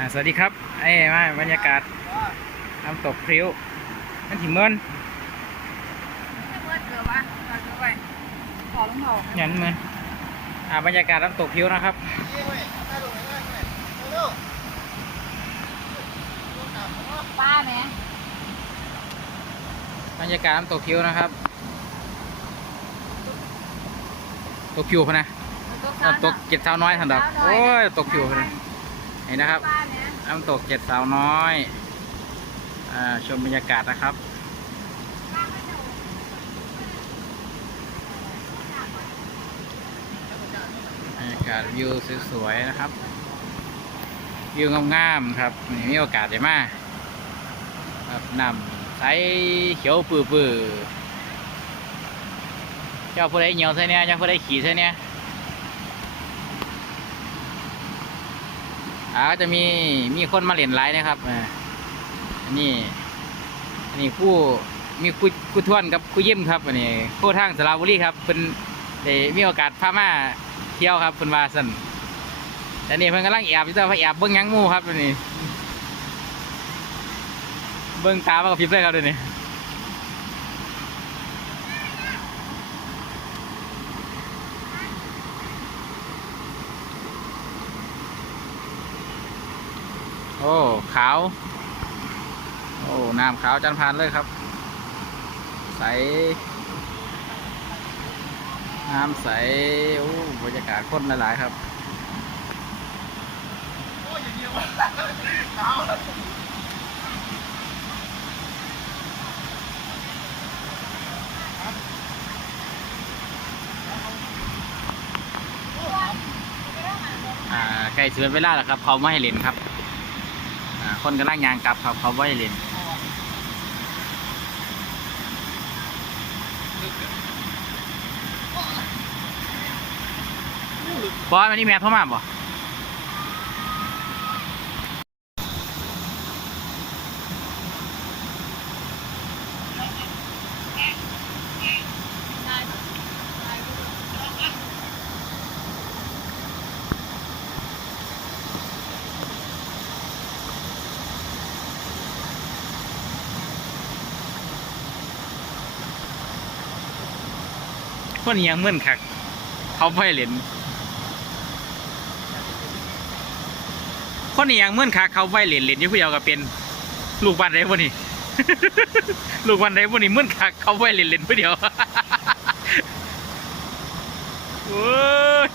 อ่าสวัสดีครับไอ้มาบรรยากาศน้ำตกพริ้วนั่นถิ่เมินเมื่อเจอวะเราจะไปขอลงเท้ายันเมินอ่าบรรยากาศน้ำตกพริ้วนะครับป้าไหมบรรยากาศน้ำตกพริ้วนะครับตกพริ้วพะนะน้ำตกเจ็ดสาวน้อยทันดอกโอ้ยตกพริ้วพะนะเห็นนะครับป้าเนี่ยน้ำตกเจ็ดสาวน้อยอชมบรรยากาศนะครับ บรรยากาศวิวสวยๆนะครับ วิวงามๆครับมีโอกาสได้มาครับนำใสเขียวปื้อๆเจ้าผู้ใดเหนียวใส่เนี่ยเจ้าผู้ใดขี่ใส่เนี่ย อ่าก็จะมีมีคนมาเล่นไลน์นะครับอ่าอันนี้อันนี้คู่มีคู่คู่ทวนกับคู่ยิ้มครับอันนี้คู่ทางสระบุรีครับเป็นได้มีโอกาสพามาเที่ยวครับเป็นวาสันแต่นี่เพิ่นกำลังแอบอยู่แต่ว่าแอบเบิ้งยังหมู่ครับอันนี้เบิ้งตามากับพริบเลยครับเดี๋ยวนี้ โอ้ขาว โอ้น้ำขาวจันพานเลยครับ ใส น้ำใส โอ้บรรยากาศคนหลาย ๆ ครับอ่าใกล้จะเป็นเวลาแล้วครับ เขาไม่ให้เล่นครับ อ่าคนกำลังยางกลับครับเขาไว้เล่นบอยวันนี้แม่โทรมาบ่ คนยังเมึนคักเขาไม่ให้เล่นคนยังเมึนคักเขาไม่ให้เล่นเล่นอยี่ผู้เดียวก็เป็น ลูกบ้านไดบ่นี่ลูกบ้านไดบ่นี่มึนคักเขาไม่ให้เล่นเล่นผู้เดียวโอ้ย